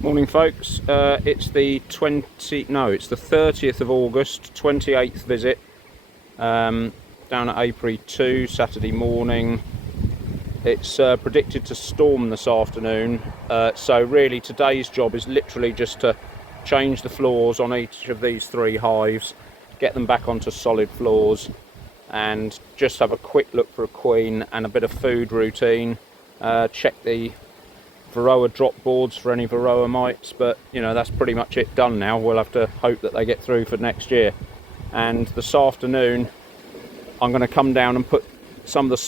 Morning folks, it's the 30th of August, 28th visit down at Apiary 2, Saturday morning. It's predicted to storm this afternoon, so really today's job is literally just to change the floors on each of these 3 hives, get them back onto solid floors, and just have a quick look for a queen and a bit of food routine, check the Varroa drop boards for any Varroa mites, but you know, that's pretty much it done now. We'll have to hope that they get through for next year. And this afternoon I'm going to come down and put some of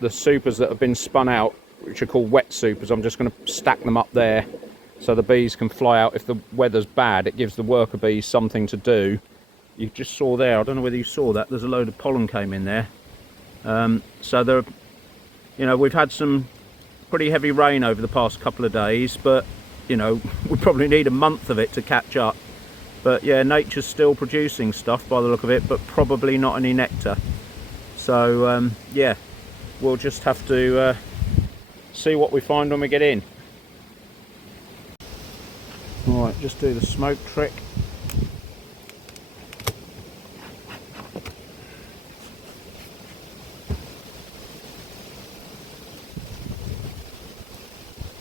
the supers that have been spun out, which are called wet supers. I'm just going to stack them up there so the bees can fly out if the weather's bad. It gives the worker bees something to do. You just saw there, I don't know whether you saw that, there's a load of pollen came in there. So there, you know, we've had some pretty heavy rain over the past couple of days, but you know, we probably need a month of it to catch up. But yeah, nature's still producing stuff by the look of it, but probably not any nectar. So yeah, we'll just have to see what we find when we get in. Alright, just do the smoke trick.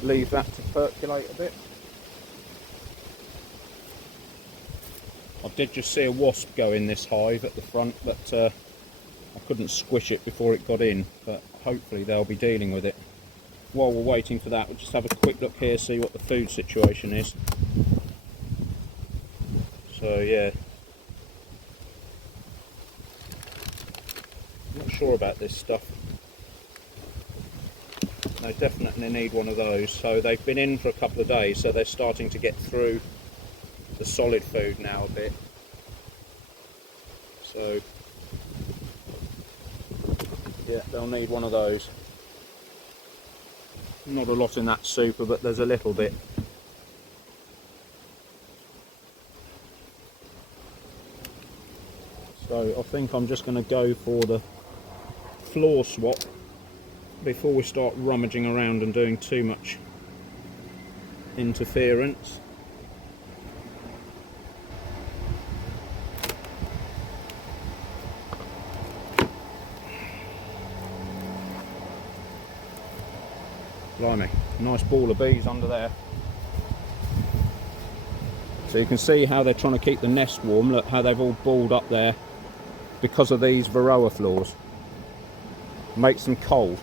Leave that to percolate a bit. I did just see a wasp go in this hive at the front, but I couldn't squish it before it got in, but hopefully they'll be dealing with it. While we're waiting for that, we'll just have a quick look here, see what the food situation is. So yeah, I'm not sure about this stuff. They definitely need one of those. So they've been in for a couple of days, so they're starting to get through the solid food now a bit. So yeah, they'll need one of those. Not a lot in that super, but there's a little bit. So I think I'm just going to go for the floor swap before we start rummaging around and doing too much interference. Blimey, nice ball of bees under there. So you can see how they're trying to keep the nest warm. Look how they've all balled up there because of these Varroa floors. Makes them cold.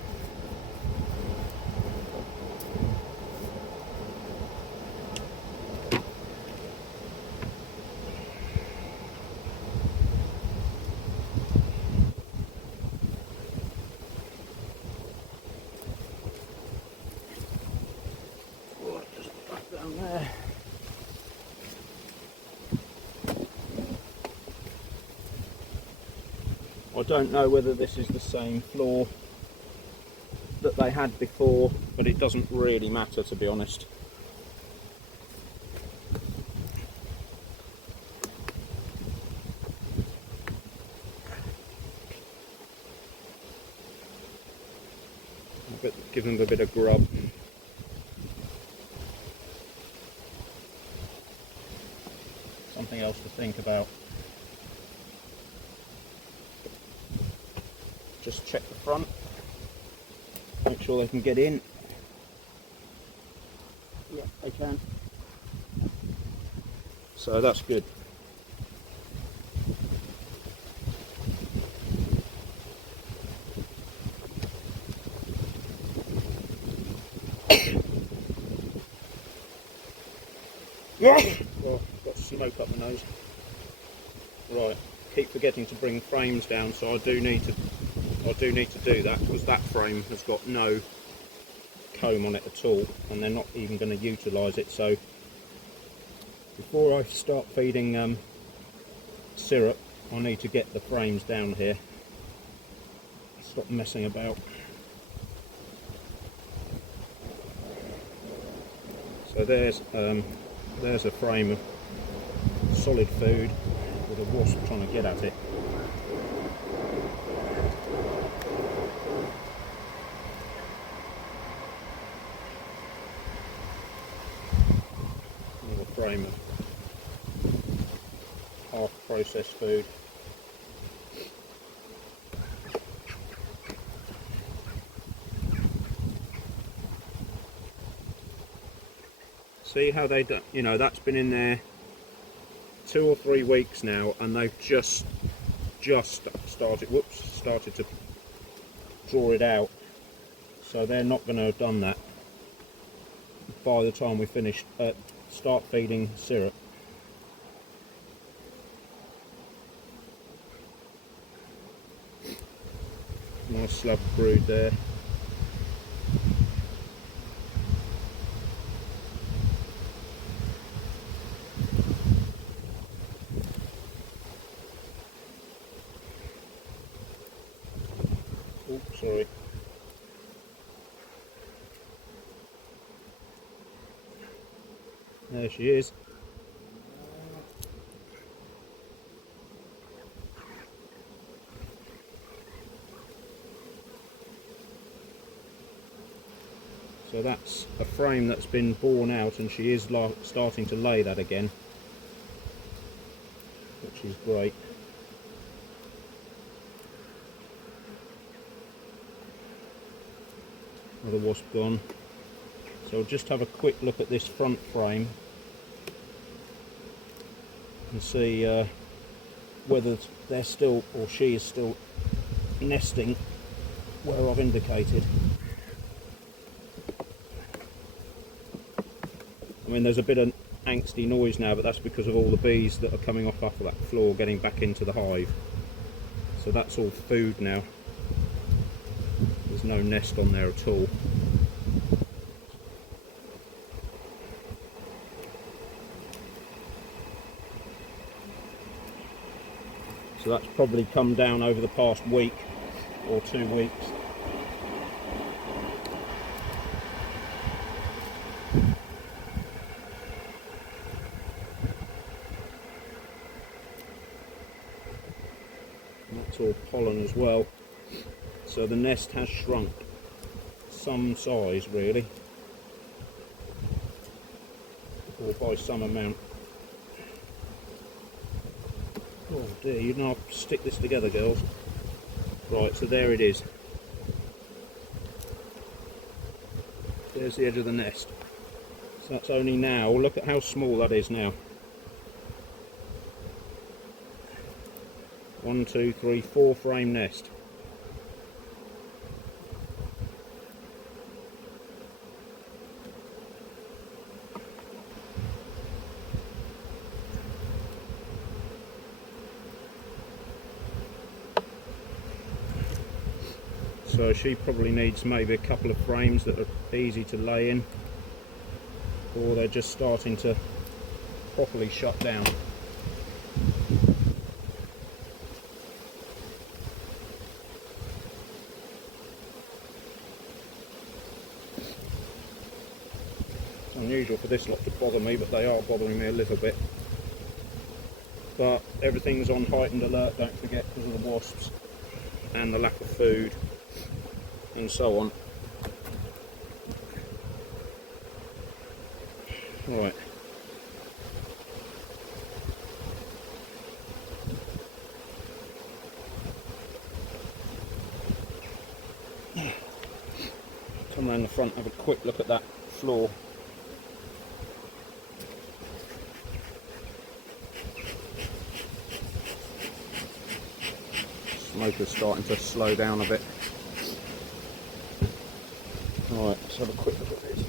I don't know whether this is the same floor that they had before, but it doesn't really matter, to be honest. Give them a bit of grub. Something else to think about. Just check the front, make sure they can get in. Yeah, they can. So that's good. Well, got smoke up my nose. Right, keep forgetting to bring frames down, so I do need to do that, because that frame has got no comb on it at all, and they're not even going to utilise it. So before I start feeding syrup, I need to get the frames down here. Stop messing about. So there's a frame of solid food with a wasp trying to get at it. frame of half processed food. See how they do, you know, that's been in there 2 or 3 weeks now, and they've just started to draw it out. So they're not going to have done that by the time we finish start feeding syrup. Nice slab of brood there. Oh, sorry. There she is. So that's a frame that's been borne out, and she is starting to lay that again, which is great. Another wasp gone. So we'll just have a quick look at this front frame and see whether they're still, or she is still, nesting where I've indicated. I mean, there's a bit of angsty noise now, but that's because of all the bees that are coming off of that floor getting back into the hive. So that's all food now. There's no nest on there at all. So that's probably come down over the past week or 2 weeks. That's all pollen as well. So the nest has shrunk some size, really, or by some amount. Oh dear, you're going to have to stick this together, girls. Right, so there it is. There's the edge of the nest. So that's only now, look at how small that is now. 1, 2, 3, 4 frame nest. So she probably needs maybe a couple of frames that are easy to lay in, or they're just starting to properly shut down. It's unusual for this lot to bother me, but they are bothering me a little bit. But everything's on heightened alert, don't forget, because of the wasps and the lack of food and so on. Right. Come around the front, have a quick look at that floor. Smoke is starting to slow down a bit. Right, let's have a quick look at this.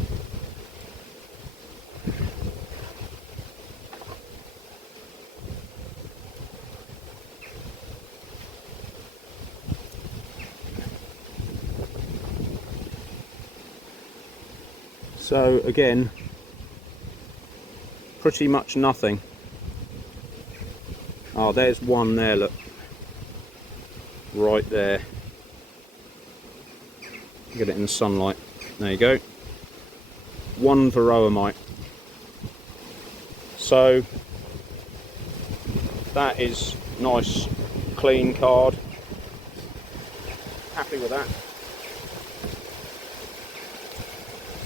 So again, pretty much nothing. Oh, there's one there, look. Right there. Get it in the sunlight. There you go. One varroa mite. So that is nice, clean card. Happy with that.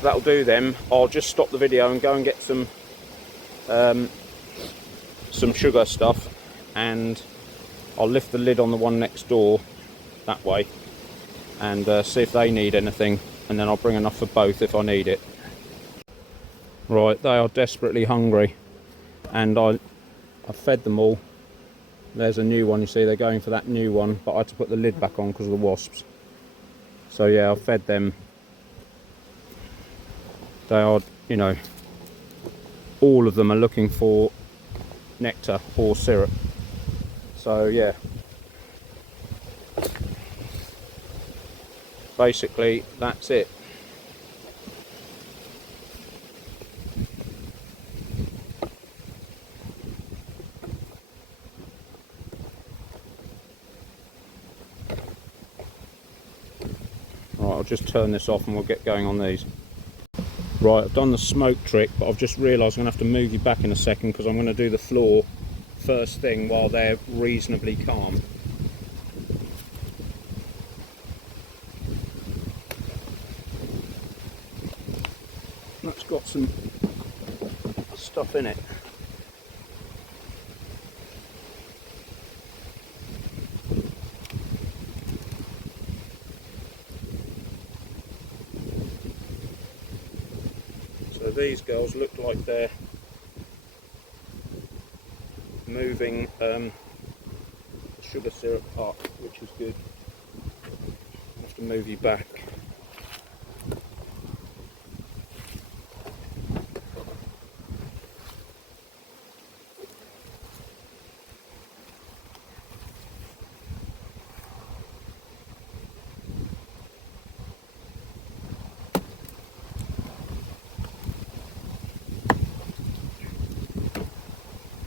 That'll do them. I'll just stop the video and go and get some some sugar stuff, and I'll lift the lid on the one next door that way and see if they need anything, and then I'll bring enough for both if I need it. Right, they are desperately hungry, and I fed them all. There's a new one, you see, they're going for that new one, but I had to put the lid back on because of the wasps. So yeah, I fed them. They are, you know, all of them are looking for nectar or syrup. So yeah, basically that's it. Right, I'll just turn this off and we'll get going on these. Right, I've done the smoke trick, but I've just realised I'm going to have to move you back in a second because I'm going to do the floor first thing while they're reasonably calm. That's got some stuff in it. So these girls look like they're moving the sugar syrup up, which is good. I have to move you back.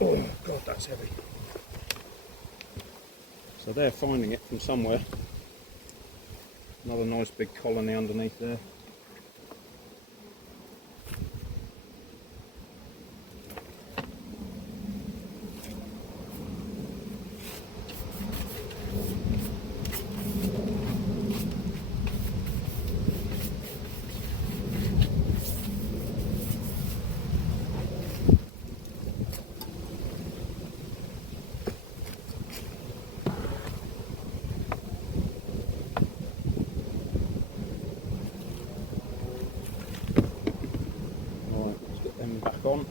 Oh God, that's heavy. So they're finding it from somewhere. Another nice big colony underneath there. Back on.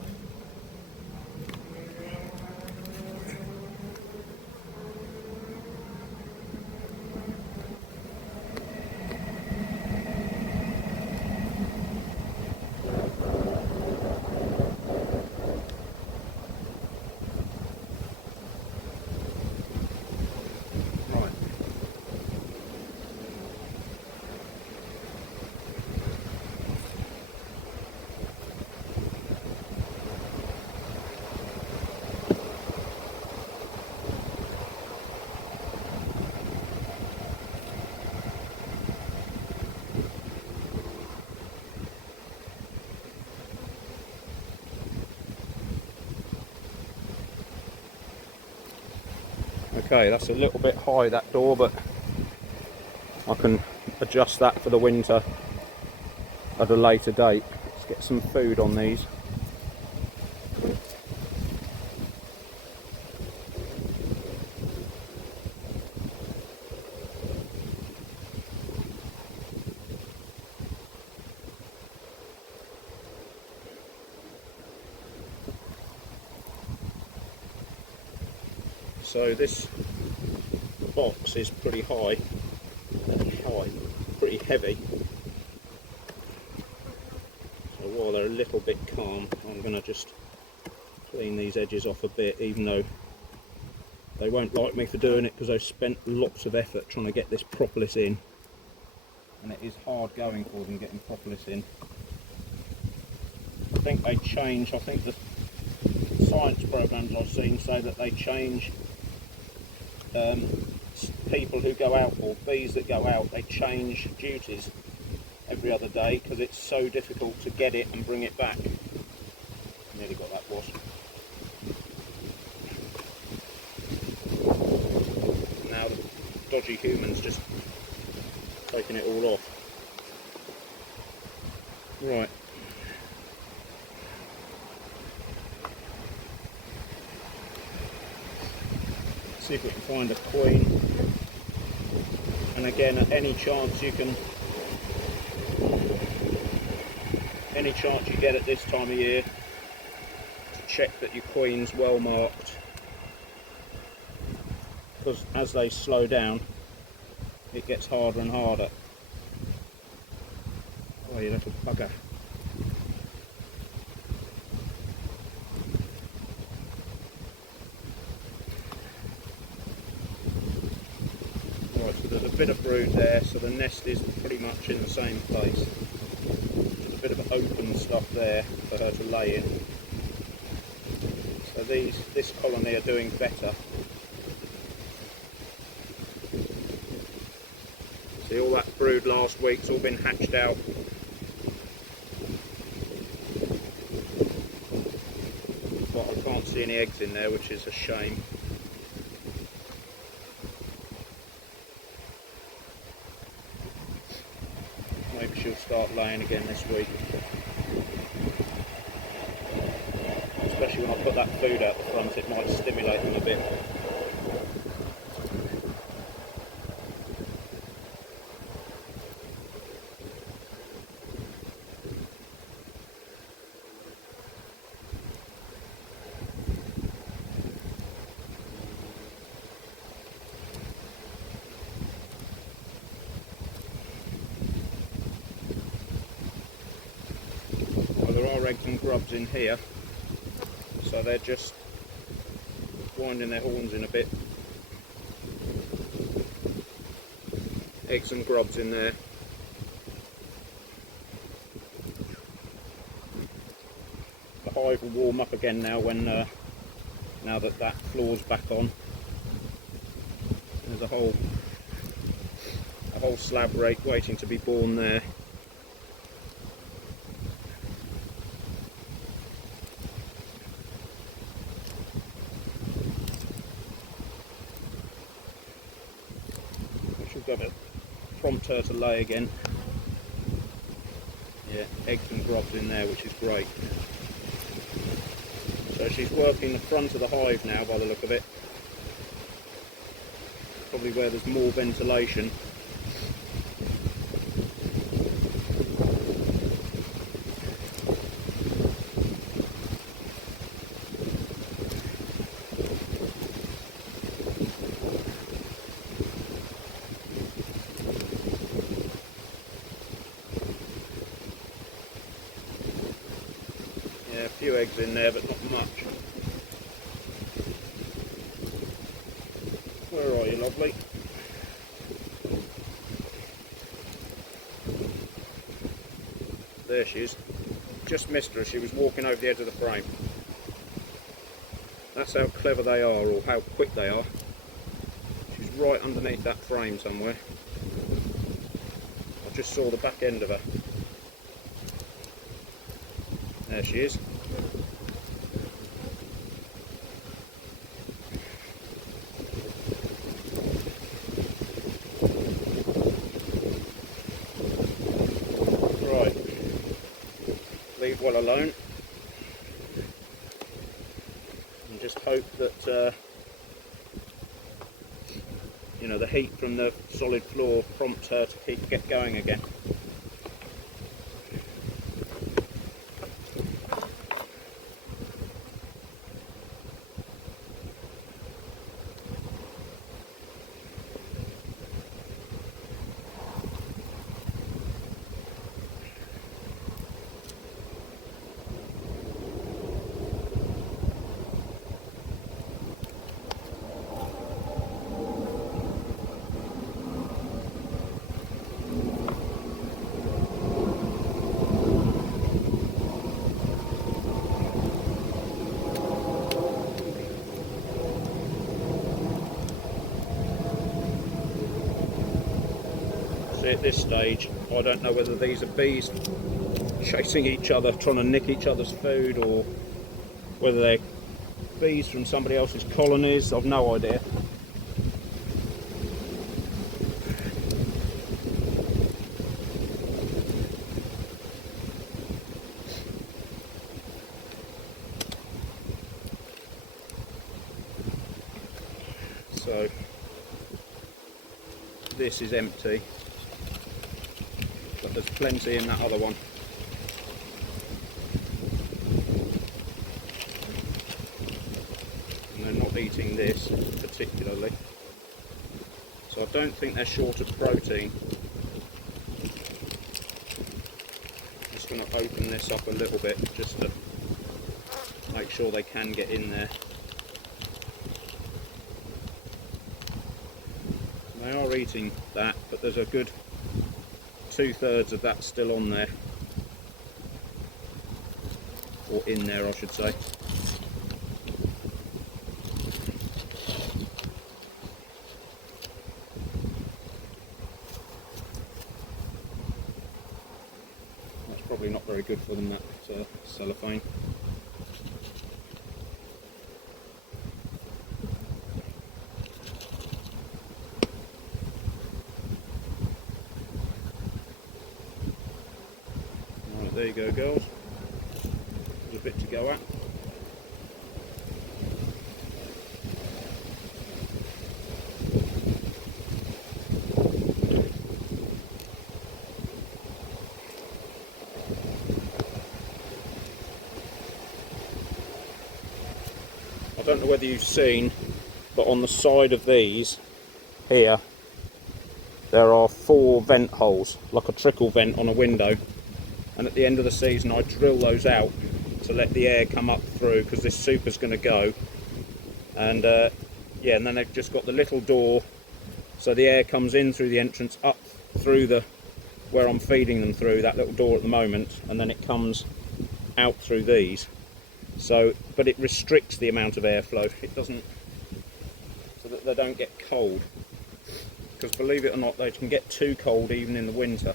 Right. Okay, that's a little bit high, that door, but I can adjust that for the winter at a later date. Let's get some food on these. So this box is pretty pretty heavy. So while they're a little bit calm, I'm going to just clean these edges off a bit, even though they won't like me for doing it because I've spent lots of effort trying to get this propolis in, and it is hard going for them getting propolis in. I think they change, I think the science programs I've seen say that they change people who go out, or bees that go out, they change duties every other day because it's so difficult to get it and bring it back. Nearly got that wasp. Now the dodgy human's just taking it all off. Right. see if we can find a queen. And again, at any chance you get at this time of year, to check that your queen's well marked, because as they slow down it gets harder and harder. Oh, you little bugger. Right, so there's a bit of brood there, so the nest is pretty much in the same place. Just a bit of open stuff there for her to lay in. So this colony are doing better. See, all that brood last week's all been hatched out. But I can't see any eggs in there, which is a shame. Maybe she'll start laying again this week. Especially when I put that food out the front, it might stimulate them a bit. There are eggs and grubs in here, so they're just winding their horns in a bit. Eggs and grubs in there. The hive will warm up again now when now that floor's back on. There's a whole slab waiting to be born there. Got to prompt her to lay again. Yeah, eggs and grubs in there, which is great. So she's working the front of the hive now by the look of it. Probably where there's more ventilation. Yeah, a few eggs in there, but not much. Where are you, lovely? There she is. Just missed her as she was walking over the edge of the frame. That's how clever they are, or how quick they are. She's right underneath that frame somewhere. I just saw the back end of her. There she is. Right. Leave well alone. And just hope that you know, the heat from the solid floor prompts her to get going again. At this stage, I don't know whether these are bees chasing each other, trying to nick each other's food, or whether they're bees from somebody else's colonies. I've no idea. So this is empty, but there's plenty in that other one. And they're not eating this particularly. So I don't think they're short of protein. Just going to open this up a little bit just to make sure they can get in there. They are eating that, but there's a good 2/3 of that still on there, or in there I should say. That's probably not very good for them, that cellophane. There you go, girls. There's a bit to go at. I don't know whether you've seen, but on the side of these here, there are 4 vent holes, like a trickle vent on a window. And at the end of the season I drill those out to let the air come up through, because this super's going to go. And yeah, and then they've just got the little door, so the air comes in through the entrance, up through the where I'm feeding them through, that little door at the moment, and then it comes out through these. So, but it restricts the amount of airflow. It doesn't, so that they don't get cold. Because believe it or not, they can get too cold even in the winter.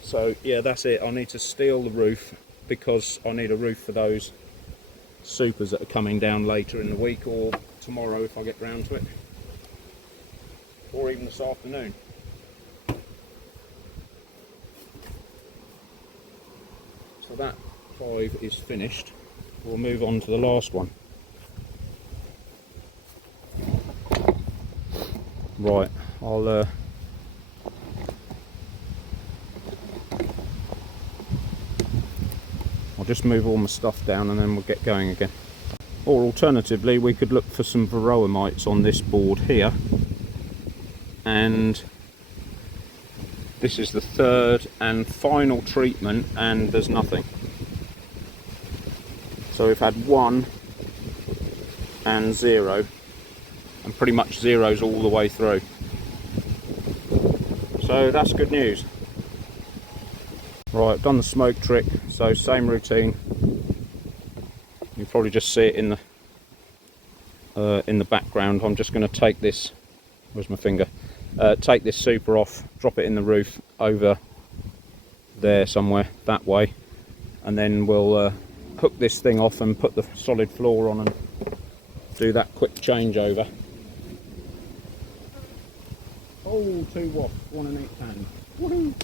So yeah, that's it. I need to steel the roof, because I need a roof for those supers that are coming down later in the week, or tomorrow if I get round to it, or even this afternoon. So that hive is finished. We'll move on to the last one. Right, I'll just move all my stuff down and then we'll get going again. Or alternatively, we could look for some varroa mites on this board here. And this is the 3rd and final treatment, and there's nothing. So we've had 1 and 0, and pretty much zeros all the way through. So that's good news. Right, I've done the smoke trick, so same routine. You probably just see it in the background. I'm just going to take this, where's my finger? Take this super off, drop it in the roof over there somewhere, that way, and then we'll hook this thing off and put the solid floor on and do that quick changeover. Oh, 2 wasps, 1 in each hand. Woohoo!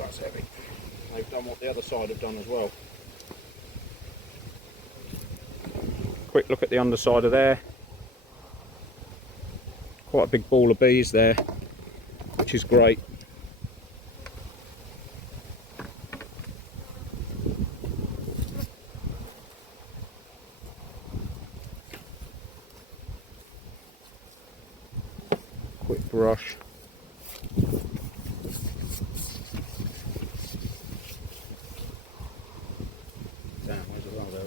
That's heavy. They've done what the other side have done as well. Quick look at the underside of there. Quite a big ball of bees there. which is great. Quick brush. Damn, where's the run there?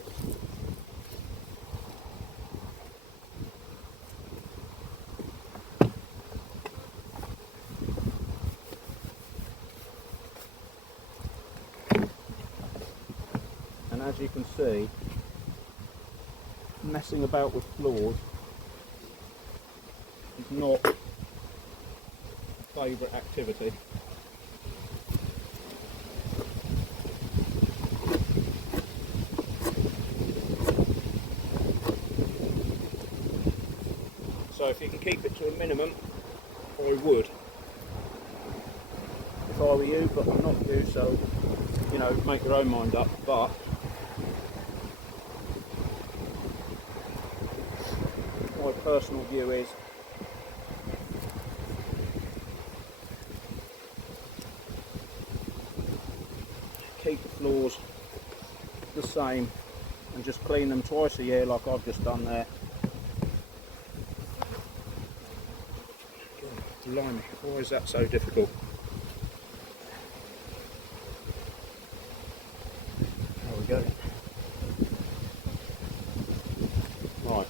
And as you can see, messing about with floors is not a favourite activity. So if you can keep it to a minimum, I would. If I were you, but I'm not you, so you know, make your own mind up. But my personal view is keep the floors the same and just clean them twice a year like I've just done there. God, blimey, why is that so difficult? There we go. Right,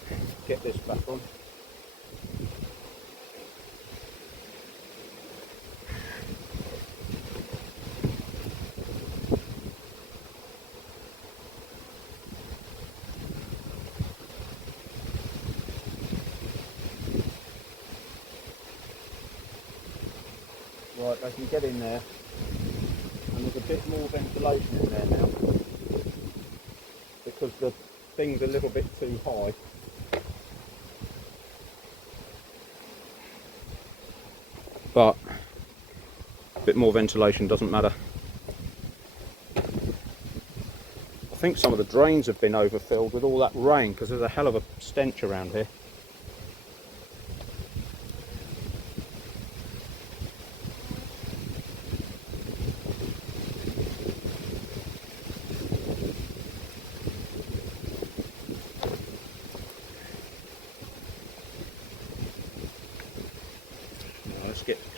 get this back on. Right, they can get in there, and there's a bit more ventilation in there now because the thing's a little bit too high. But a bit more ventilation doesn't matter. I think some of the drains have been overfilled with all that rain because there's a hell of a stench around here.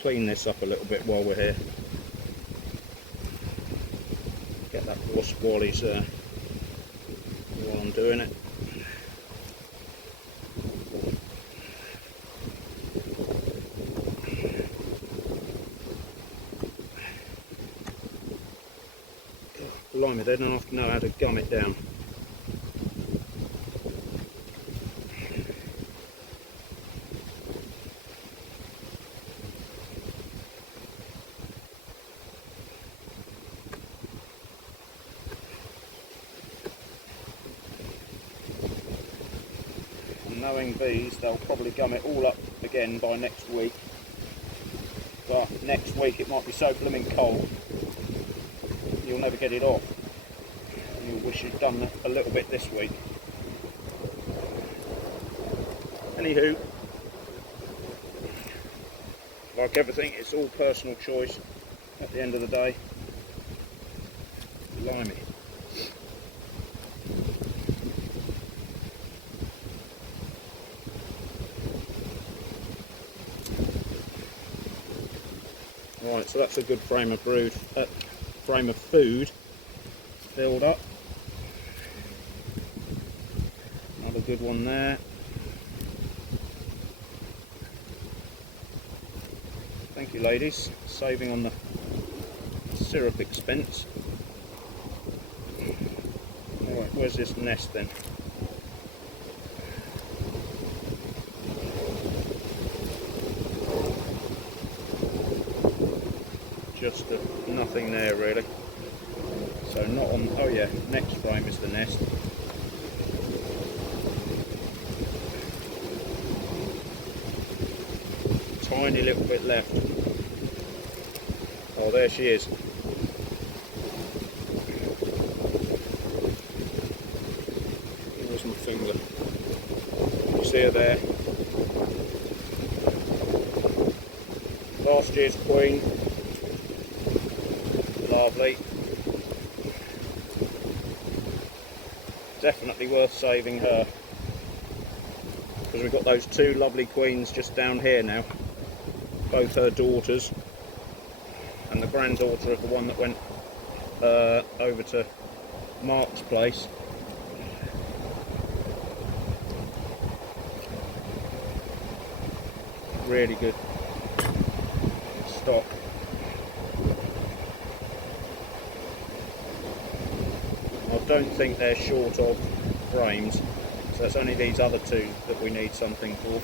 Clean this up a little bit while we're here. Get that poor squallies while I'm doing it. God, blimey, they don't have to know how to gum it down. Knowing these, they'll probably gum it all up again by next week. But next week it might be so blooming cold, you'll never get it off. And you'll wish you'd done a little bit this week. Anywho, like everything, it's all personal choice at the end of the day. Blimey. Right, so that's a good frame of food filled up. Another good one there. Thank you, ladies, saving on the syrup expense. Alright, where's this nest then? Just nothing there really. So not on, oh yeah, next frame is the nest. Tiny little bit left. Oh, there she is. Where's my finger? You see her there? last year's queen. Lovely. Definitely worth saving her, because we've got those two lovely queens just down here now, both her daughters, and the granddaughter of the one that went over to Mark's place. Really good stock. I don't think they're short of frames, so it's only these other two that we need something for.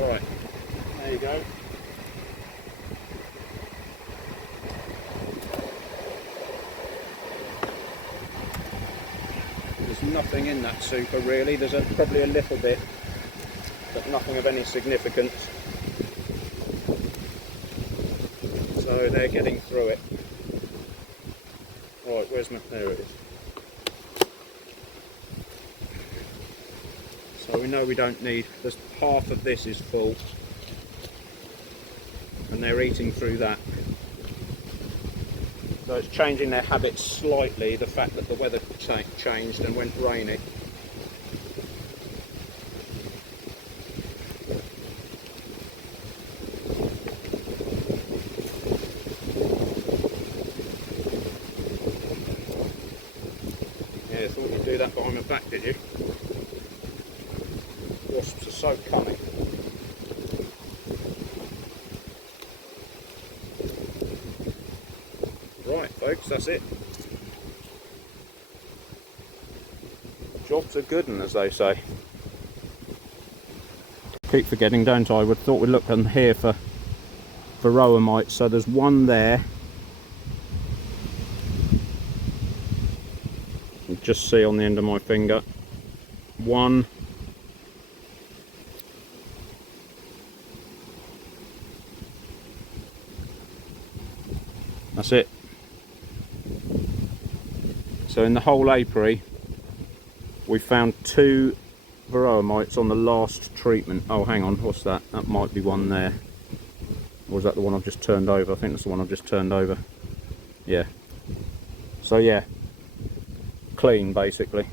Right, there you go. There's nothing in that super really. There's probably a little bit, but nothing of any significance. So they're getting through it. Right, where's my... there it is. So we know we don't need... there's half of this is full, and they're eating through that. So it's changing their habits slightly, the fact that the weather changed and went rainy. Yeah, thought you'd do that behind my back, did you? Wasps are so cunning. Right folks, that's it. Job's a good one, as they say. Keep forgetting, don't I? We thought we'd look on here for varroa mites. So there's one there. You can just see on the end of my finger. One. That's it. So in the whole apiary, we found 2 varroa mites on the last treatment. Oh, hang on, what's that? That might be one there. Or is that the one I've just turned over? I think that's the one I've just turned over. Yeah. So yeah, clean basically.